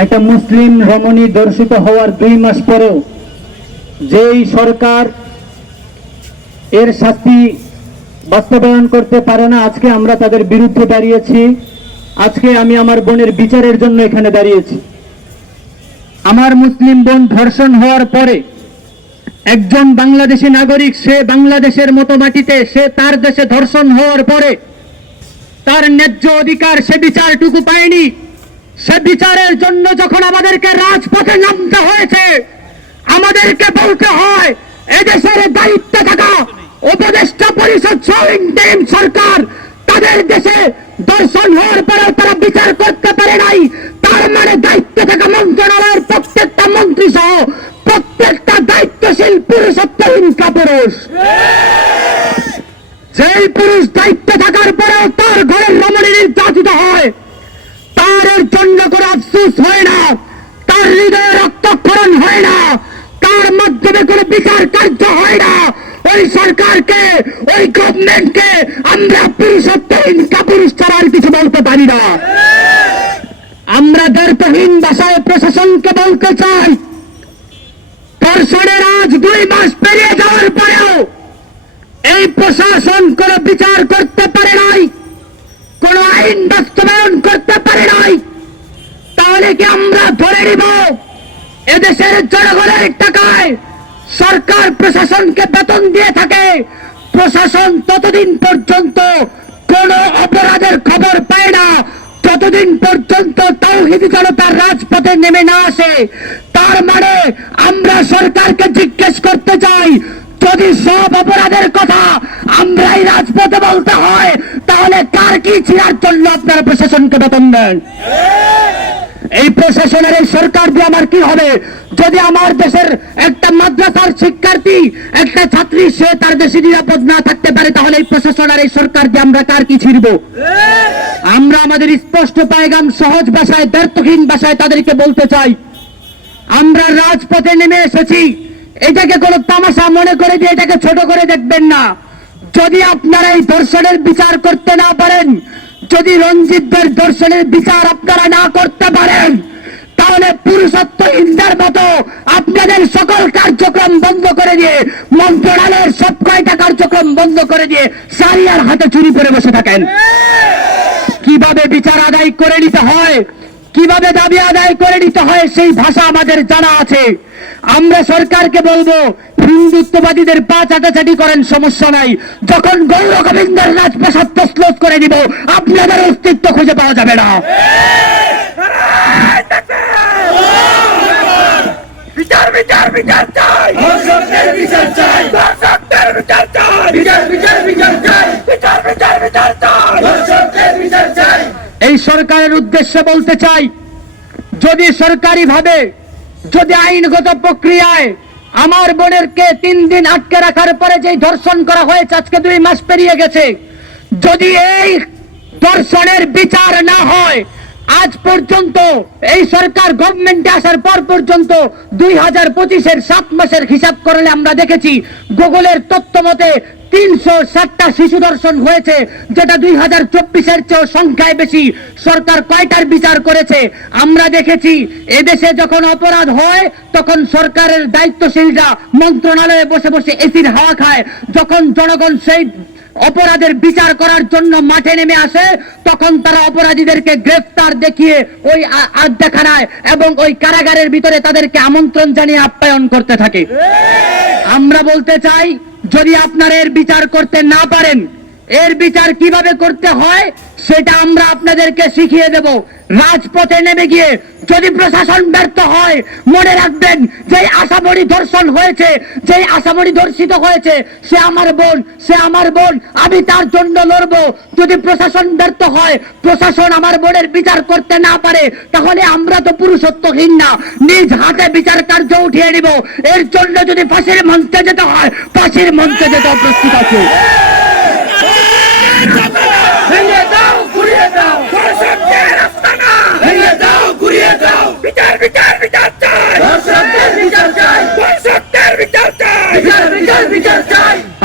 একটা মুসলিম রমণী ধর্ষিত হওয়ার 2 মাস পরেও যেই সরকার এর শাস্তি বাস্তবায়ন করতে পারে না, আজকে আমরা তাদের বিরুদ্ধে দাঁড়িয়েছি। আজকে আমি আমার বোনের বিচারের জন্য এখানে দাঁড়িয়েছি। আমার মুসলিম বোন ধর্ষণ হওয়ার পরে একজন বাংলাদেশী নাগরিক, সে বাংলাদেশের মতো মাটিতে, সে তার দেশে ধর্ষণ হওয়ার পরে তার ন্যায্য অধিকার, সে বিচারটুকু পায়নি। সে বিচারের জন্য যখন আমাদেরকে রাজপথে নামতে হয়েছে, আমাদেরকে বলতে হয় এদেশের দায়িত্বে থাকা উপদেষ্টা পরিষদ সহ ইন্টারিম সরকার তাদের দেশে ধর্ষণ হওয়ার পরেও তারা বিচার করতে পারে নাই। তার মানে দায়িত্বে থাকা মন্ত্রণালয়ের প্রত্যেকটা মন্ত্রী সহ প্রত্যেকটা দায়িত্বশীল পুরুষত্বহীন কাপুরুষ। যেই পুরুষ দায়িত্বে থাকার পরেও তার ঘরের রমণী নির্যাতিত হয়, তার এর জন্য কোনো আফসোস হয় না, তার হৃদয়ে রক্তক্ষরণ হয় না, তার মাধ্যমে কোনো বিচার কার্য হয় না, ওই সরকারকে, ওই গভর্নমেন্টকে আমরা পুরুষত্বহীন কাপুরুষ ছাড়া আর কিছু বলতে পারি না। আমরা দায়িত্বহীন ভাষায় প্রশাসনকে বলতে চাই, ধর্ষণের আজ 2 মাস পেরিয়ে যাওয়ার পরেও এই প্রশাসন কোনো বিচার করতে পারে নাই, কোন আইন বাস্তবায়ন করতে পারে নাই। তাহলে কি আমরা ধরে নিব এদেশের জনগণের টাকায় সরকার প্রশাসনকে বেতন দিয়ে থাকে? প্রশাসন ততদিন পর্যন্ত কোন অপরাধের খবর পায় না যতদিন পর্যন্ত তাওহীদি জনতার রাজপথে নেমে না আসে। তার মানে আমরা সরকারকে জিজ্ঞেস করতে চাই, যদি সব অপরাধের কথা আমরাই রাজপথে বলতে হয়, তাহলে কার কি ছিঁড়ার জন্য আপনারা প্রশাসনকে বেতন দেন? এই প্রশাসনের এই সরকার দিয়ে আমার কি হবে? যদি আমার দেশের একটা মাদ্রাসার শিক্ষার্থী, একটা ছাত্রী, সে তার দেশে নিরাপদ না থাকতে পারে, তাহলে এই প্রশাসন আর এই সরকার দিয়ে আমরা কার কি ছিড়ব? আমরা আমাদের স্পষ্ট পায়গাম সহজ ভাষায়, দ্ব্যর্থহীন ভাষায় তাদেরকে বলতে চাই, আমরা রাজপথে নেমে এসেছি। এটাকে কোনো তামাশা মনে করে দিয়ে এটাকে ছোট করে দেখবেন না। যদি আপনারা এই ধর্ষণের বিচার করতে না পারেন, যদি রঞ্জিতদের ধর্ষণের বিচার আপনারা না করতে পারেন, তাহলে পুরুষত্বহীনদের মতো আপনাদের সকল কার্যক্রম বন্ধ করে দিয়ে, মন্ত্রণালয়ের সব কয়টা কার্যক্রম বন্ধ করে দিয়ে সারিয়ার হাতে চুরি করে বসে থাকেন। কিভাবে বিচার আদায় করে নিতে হয়, কিভাবে দাবি আদায় করে নিতে হয়, সেই ভাষা আমাদের জানা আছে। আমরা সরকারকে বলবো, হিন্দুত্ববাদীদের পা চাটাচাটি করেন, সমস্যা নাই। যখন গৌর গোবিন্দের রাজপ্রাসাদ তছনছ করে দিব, আপনাদের অস্তিত্ব খুঁজে পাওয়া যাবে না। বিচার বিচার বিচার চাই, ধর্ষকদের বিচার চাই, ধর্ষকদের বিচার চাই, বিচার বিচার বিচার চাই, বিচার বিচার বিচার চাই, ধর্ষকদের বিচার চাই। এই সরকারের উদ্দেশ্যে বলতে চাই, যদি সরকারি ভাবে, যদি আইনগত প্রক্রিয়ায় আমার বোনেরকে 3 দিন আটকে রাখার পরে যে ধর্ষণ করা হয়েছে, আজকে 2 মাস পেরিয়ে গেছে, যদি এই ধর্ষণের বিচার না হয়, আজ পর্যন্ত এই সরকার গভর্নমেন্টে আসার পর পর্যন্ত 2025-এর 7 মাসের হিসাব করলে আমরা দেখেছি গুগলের তথ্য মতে 360টা শিশু ধর্ষণ হয়েছে, যেটা 2024-এর চেয়েও সংখ্যায় বেশি। সরকার কয়টার বিচার করেছে? আমরা দেখেছি এদেশে যখন অপরাধ হয় তখন সরকারের দায়িত্বশীলরা মন্ত্রণালয়ে বসে বসে এসির হাওয়া খায়। যখন জনগণ সেই অপরাধের বিচার করার জন্য মাঠে নেমে আসে, তখন তারা অপরাধীদেরকে গ্রেফতার দেখিয়ে ওই আড্ডাখানায় এবং ওই কারাগারের ভিতরে তাদেরকে আমন্ত্রণ জানিয়ে আপ্যায়ন করতে থাকে। আমরা বলতে চাই, যদি আপনারা এর বিচার করতে না পারেন, এর বিচার কিভাবে করতে হয় সেটা আমরা আপনাদেরকে শিখিয়ে দেব। রাজপথে নেমে গিয়ে যদি প্রশাসন ব্যর্থ হয়, মনে রাখবেন, যেই আশামণি ধর্ষণ হয়েছে, যেই আশামণি ধর্ষিত হয়েছে, সে আমার বোন, সে আমার বোন, আমি তার জন্য লড়বো। যদি প্রশাসন ব্যর্থ হয়, প্রশাসন আমার বোনের বিচার করতে না পারে, তাহলে আমরা তো পুরুষত্বহীন না, নিজ হাতে বিচার কার্য উঠিয়ে নিব। এর জন্য যদি ফাঁসির মঞ্চে যেতে হয়, ফাঁসির মঞ্চে যেতে প্রস্তুত আছে।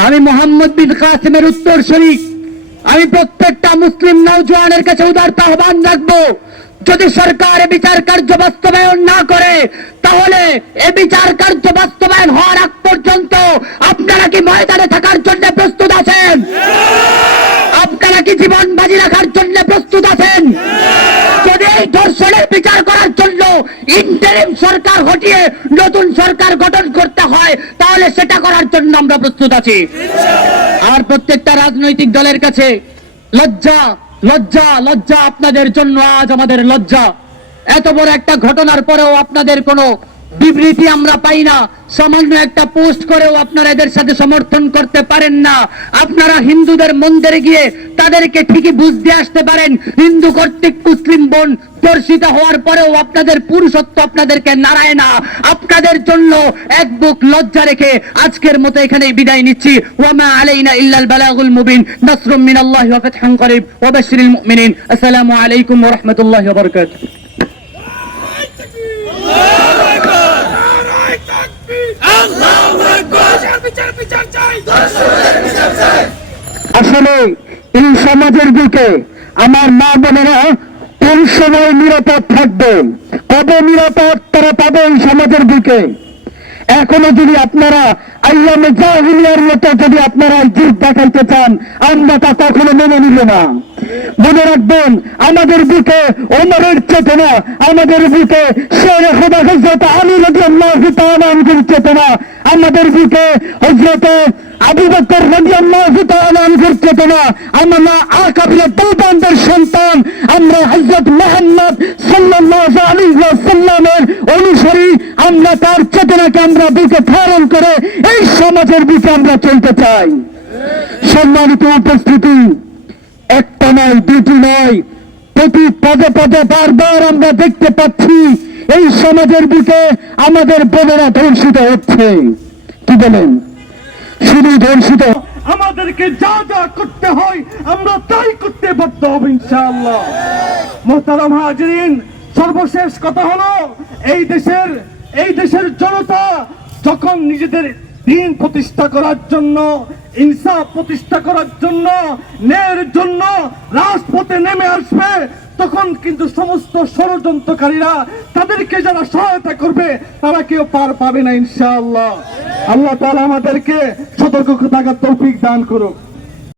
আমি মোহাম্মদ বিন কাসিমের উত্তরসূরি, আমি প্রত্যেকটা মুসলিম নওজোয়ানের কাছে উদারতা আহ্বান রাখবো, যদি সরকার এ বিচার কার্য বাস্তবায়ন না করে, তাহলে এ বিচার কার্য বাস্তবায়ন হওয়ার আগ পর্যন্ত আপনারা কি ময়দানে থাকার জন্য প্রস্তুত আছেন? আপনারা কি জীবন বাজি রাখার জন্য প্রস্তুত আছেন? যদি এই ধর্ষণের বিচার করার জন্য ইন্টারিম সরকার হটিয়ে নতুন সরকার গঠন করতে হয়, তাহলে সেটা করার জন্য আমরা প্রস্তুত আছি। আর প্রত্যেকটা রাজনৈতিক দলের কাছে লজ্জা, লজ্জা, লজ্জা আপনাদের জন্য। আজ আমাদের লজ্জা। এত বড় একটা ঘটনার পরেও আপনাদের কোনো বিবৃতি আমরা পাই না। সামান্য একটা পোস্ট করেও আপনারা এদের সাথে সমর্থন করতে পারেন না। আপনারা হিন্দুদের মন্দিরে গিয়ে তাদেরকে ঠিকই বুঝ দিয়ে আসতে পারেন। হিন্দু কর্তৃক মুসলিম বোন ধর্ষিত হওয়ার পরেও আপনাদের পুরুষত্ব আপনাদেরকে নাড়ায় না। আপনাদের জন্য এক বুক লজ্জা রেখে আজকের মতো এখানেই বিদায় নিচ্ছি। ওয়ামা আলাইনা ইল্লাল বালাগুল মুবিন। নাসরুম মিনাল্লাহি ওয়া ফাতহুন করিব ওয়া বাশশিরিল মুমিনিন। আসসালামু আলাইকুম ওয়া রাহমাতুল্লাহি ওয়া বারাকাতুহু। আসলে এই সমাজের দিকে আমার মা বোনেরা কোন সময় নিরাপদ থাকবে, কবে নিরাপদ তারা পাবে এই সমাজের দিকে? এখনো যদি আপনারা আইয়ামে জাহিলিয়ার মতো যদি আপনারা জিদ দেখাইতে চান, আমরা তা কখনো মেনে নিব না। মনে রাখবেন, আমাদের বুকে ওমরের চেতনা, আমাদের বুকে শেরে খোদা হযরত আলী রাদিয়াল্লাহু তাআলা আনহুর চেতনা, আমাদের বুকে হযরত আবু বকর রাদিয়াল্লাহু তাআলা আনহুর চেতনা। আমরা আকাবির তাওবানদের সন্তান, আমরা হযরত মুহাম্মদ সাল্লাল্লাহু আলাইহি ওয়াসাল্লামের অনুসারী। আমরা তার চেতনাকে আমরা বুকে ধারণ করে এই সমাজের বুকে আমরা চলতে চাই। সম্মানিত উপস্থিতি, একটা নয়, দুটি নয়, প্রতি পদে পদে বারবার আমরা দেখতে পাচ্ছি এই সমাজের বুকে আমাদের বোনেরা ধর্ষিত হচ্ছে। কি বলেন? শুধু ধর্ষিত, আমাদেরকে যা যা করতে হয় আমরা তাই করতে বাধ্য হব ইনশাআল্লাহ। মোহতারাম হাজিরিন, সর্বশেষ কথা হলো, এই দেশের জনতা যখন নিজেদের দিন প্রতিষ্ঠা করার জন্য, ইনসাফ প্রতিষ্ঠা করার জন্য, ন্যায়ের জন্য রাজপথে নেমে আসবে, তখন কিন্তু সমস্ত ষড়যন্ত্রকারীরা, তাদেরকে যারা সহায়তা করবে, তারা কেউ পার পাবে না ইনশাআল্লাহ। আল্লাহ তাআলা আমাদেরকে সতর্ক থাকার তৌফিক দান করুক।